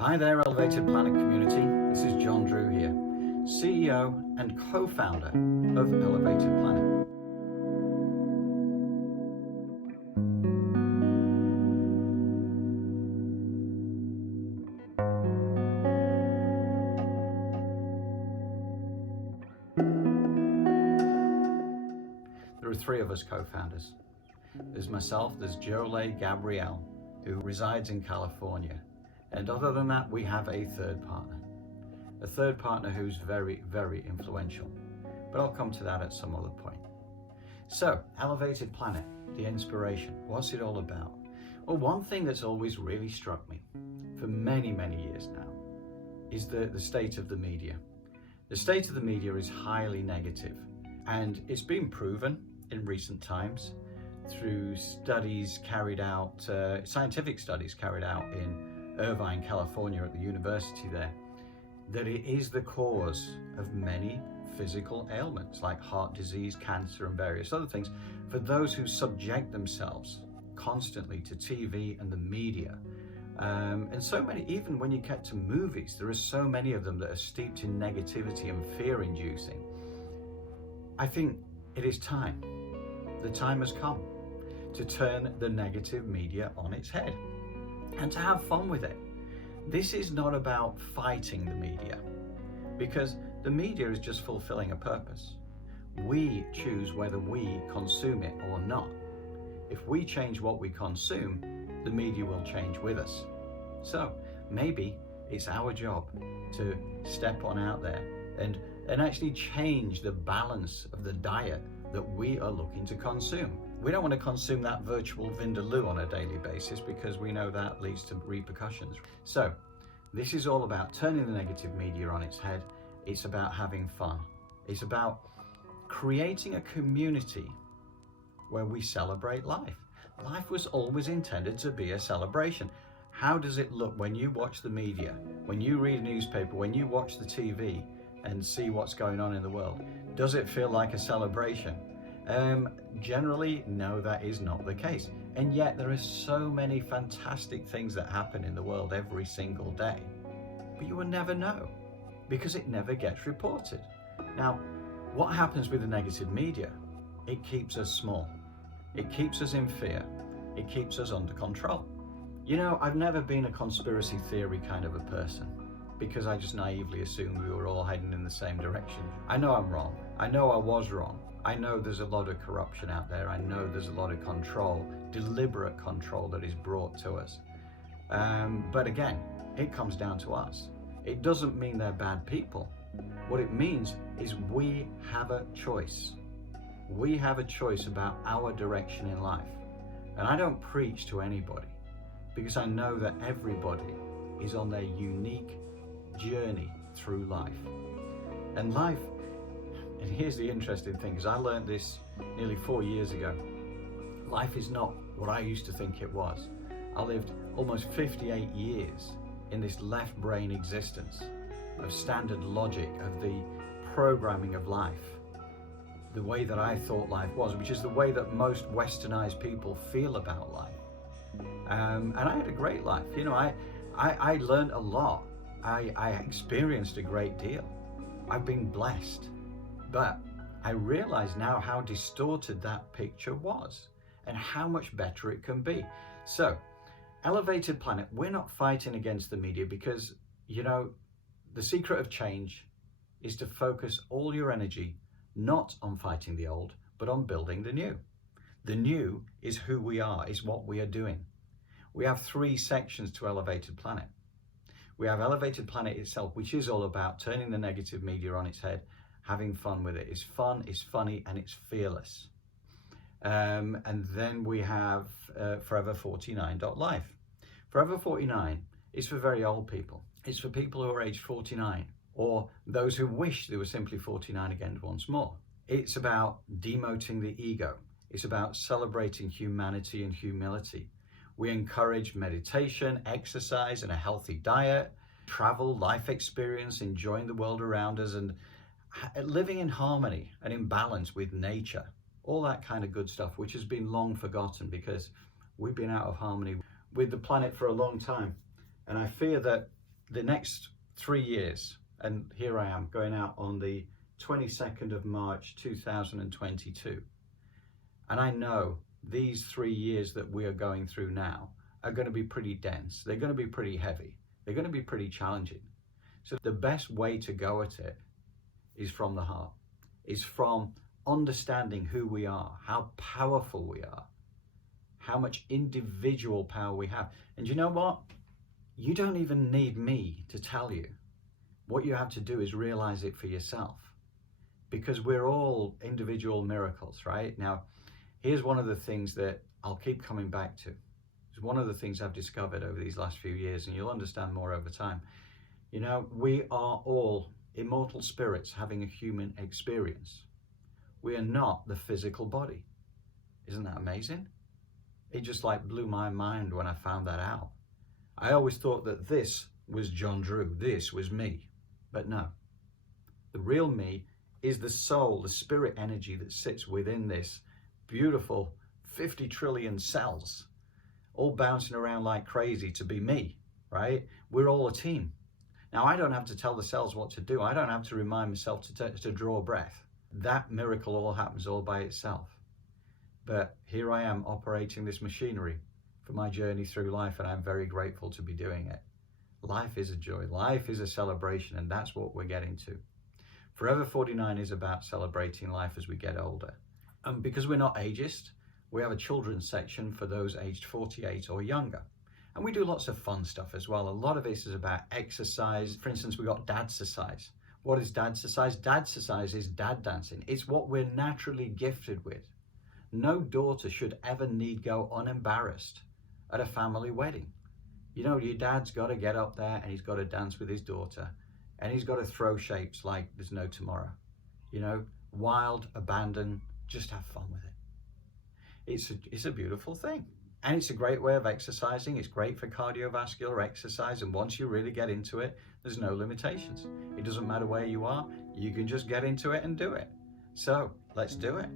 Hi there, Elevated Planet community. This is John Drew here, CEO and co-founder of Elevated Planet. There are three of us co-founders. There's myself, there's Jolie Gabrielle, who resides in California. And other than that, we have a third partner who's very, very influential. But I'll come to that at some other point. So, Elevated Planet, the inspiration, what's it all about? Well, one thing that's always really struck me for many, many years now is the state of the media. The state of the media is highly negative, and it's been proven in recent times through studies carried out, scientific studies carried out in Irvine, California at the university there, that it is the cause of many physical ailments like heart disease, cancer, and various other things for those who subject themselves constantly to TV and the media. And so many, even when you get to movies, there are so many of them that are steeped in negativity and fear-inducing. I think it is time. The time has come to turn the negative media on its head and to have fun with it. This is not about fighting the media, because the media is just fulfilling a purpose. We choose whether we consume it or not. If we change what we consume, the media will change with us. So maybe it's our job to step on out there and actually change the balance of the diet that we are looking to consume. We don't want to consume that virtual vindaloo on a daily basis because we know that leads to repercussions. So this is all about turning the negative media on its head. It's about having fun. It's about creating a community where we celebrate life. Life was always intended to be a celebration. How does it look when you watch the media, when you read a newspaper, when you watch the TV and see what's going on in the world? Does it feel like a celebration? Generally, no, that is not the case. And yet there are so many fantastic things that happen in the world every single day. But you will never know because it never gets reported. Now, what happens with the negative media? It keeps us small. It keeps us in fear. It keeps us under control. You know, I've never been a conspiracy theory kind of a person because I just naively assumed we were all heading in the same direction. I know I'm wrong. I know I was wrong. I know there's a lot of corruption out there. I know there's a lot of control, deliberate control that is brought to us. But again, it comes down to us. It doesn't mean they're bad people. What it means is we have a choice. We have a choice about our direction in life. And I don't preach to anybody because I know that everybody is on their unique journey through life. And life, and here's the interesting thing, because I learned this nearly 4 years ago. Life is not what I used to think it was. I lived almost 58 years in this left brain existence of standard logic, of the programming of life, the way that I thought life was, which is the way that most westernized people feel about life. And I had a great life. You know, I learned a lot. I experienced a great deal. I've been blessed. But I realize now how distorted that picture was and how much better it can be. So, Elevated Planet, we're not fighting against the media because, you know, the secret of change is to focus all your energy not on fighting the old, but on building the new. The new is who we are, is what we are doing. We have 3 sections to Elevated Planet. We have Elevated Planet itself, which is all about turning the negative media on its head, having fun with it. It's fun, it's funny, and it's fearless. And then we have Forever49.Life. Forever 49 is for very old people. It's for people who are age 49, or those who wish they were simply 49 again once more. It's about demoting the ego. It's about celebrating humanity and humility. We encourage meditation, exercise, and a healthy diet, travel, life experience, enjoying the world around us, and living in harmony and in balance with nature. All that kind of good stuff, which has been long forgotten because we've been out of harmony with the planet for a long time. And I fear that the next 3 years, and here I am going out on the 22nd of March 2022, and I know these 3 years that we are going through now are going to be pretty dense. They're going to be pretty heavy. They're going to be pretty challenging. So the best way to go at it is from the heart, is from understanding who we are, how powerful we are, how much individual power we have. And you know what? You don't even need me to tell you. What you have to do is realize it for yourself, because we're all individual miracles, right? Now, here's one of the things that I'll keep coming back to. It's one of the things I've discovered over these last few years, and you'll understand more over time. You know, we are all immortal spirits having a human experience. We are not the physical body. Isn't that amazing? It just like blew my mind when I found that out. I always thought that this was John Drew, this was me, but no. The real me is the soul, the spirit energy that sits within this beautiful 50 trillion cells, all bouncing around like crazy to be me, right? We're all a team. Now, I don't have to tell the cells what to do. I don't have to remind myself to draw breath. That miracle all happens all by itself. But here I am operating this machinery for my journey through life, and I'm very grateful to be doing it. Life is a joy. Life is a celebration, and that's what we're getting to. Forever 49 is about celebrating life as we get older. And because we're not ageist, we have a children's section for those aged 48 or younger. And we do lots of fun stuff as well. A lot of this is about exercise. For instance, we got Dadcercise. What is Dadcercise? Dadcercise is dad dancing. It's what we're naturally gifted with. No daughter should ever need go unembarrassed at a family wedding. You know, your dad's got to get up there and he's got to dance with his daughter, and he's got to throw shapes like there's no tomorrow. You know, wild, abandon, just have fun with it. It's a beautiful thing. And it's a great way of exercising. It's great for cardiovascular exercise. And once you really get into it, there's no limitations. It doesn't matter where you are. You can just get into it and do it. So let's do it.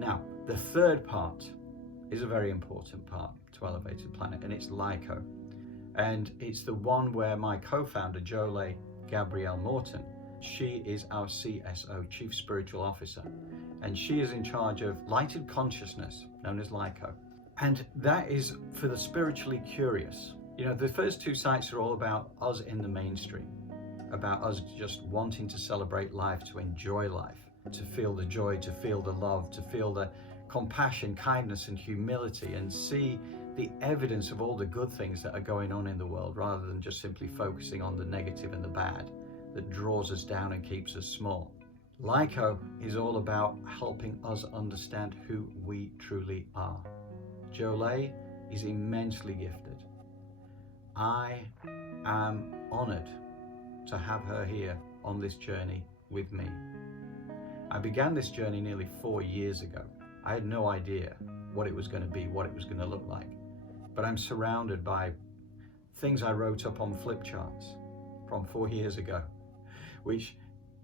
Now, the third part is a very important part to Elevated Planet, and it's LiCo. And it's the one where my co-founder, Jolie Gabrielle Morton, she is our CSO, Chief Spiritual Officer. And she is in charge of lighted consciousness, known as LiCo. And that is for the spiritually curious. You know, the first two sites are all about us in the mainstream, about us just wanting to celebrate life, to enjoy life, to feel the joy, to feel the love, to feel the compassion, kindness, and humility, and see the evidence of all the good things that are going on in the world, rather than just simply focusing on the negative and the bad that draws us down and keeps us small. LiCo is all about helping us understand who we truly are. Jolie is immensely gifted. I am honored to have her here on this journey with me. I began this journey nearly 4 years ago. I had no idea what it was going to be, what it was going to look like. But I'm surrounded by things I wrote up on flip charts from 4 years ago, which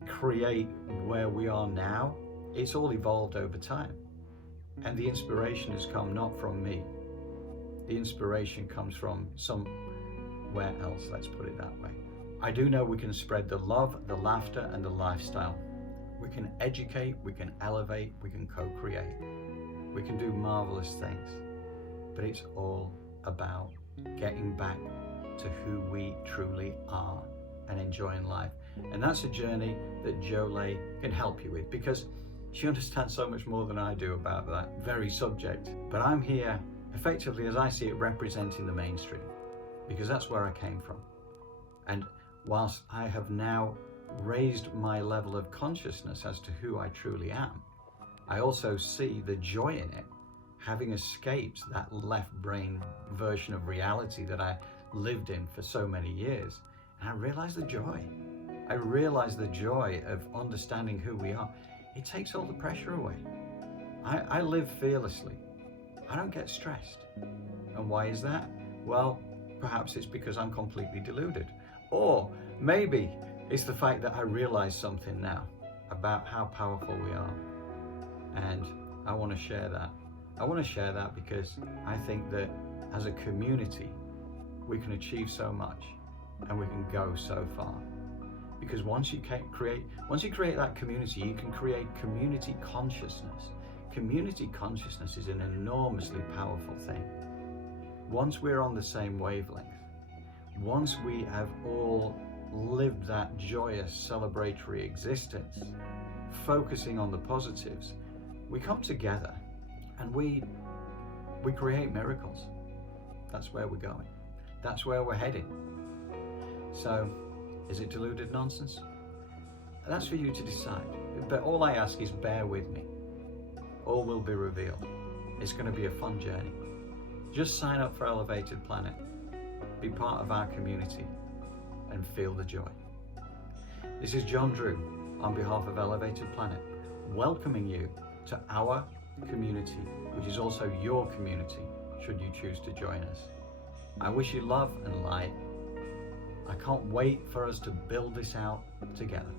create where we are now. It's all evolved over time. And the inspiration has come not from me. The inspiration comes from somewhere else, let's put it that way. I do know we can spread the love, the laughter, and the lifestyle. We can educate, we can elevate, we can co-create. We can do marvelous things. But it's all about getting back to who we truly are and enjoying life. And that's a journey that Jolie can help you with, because she understands so much more than I do about that very subject. But I'm here, effectively, as I see it, representing the mainstream, because that's where I came from. And whilst I have now raised my level of consciousness as to who I truly am, I also see the joy in it, having escaped that left brain version of reality that I lived in for so many years. And I realized the joy. I realized the joy of understanding who we are. It takes all the pressure away. I live fearlessly. I don't get stressed. And why is that? Well, perhaps it's because I'm completely deluded. Or maybe it's the fact that I realize something now about how powerful we are. And I want to share that. I want to share that because I think that as a community, we can achieve so much. and we can go so far. Because once you create that community, you can create community consciousness. Community consciousness is an enormously powerful thing. Once we're on the same wavelength, once we have all lived that joyous celebratory existence, focusing on the positives, we come together and we create miracles. That's where we're going. That's where we're heading. So, is it deluded nonsense? That's for you to decide. But all I ask is bear with me. All will be revealed. It's going to be a fun journey. Just sign up for Elevated Planet. Be part of our community and feel the joy. This is John Drew on behalf of Elevated Planet, welcoming you to our community, which is also your community, should you choose to join us. I wish you love and light. I can't wait for us to build this out together.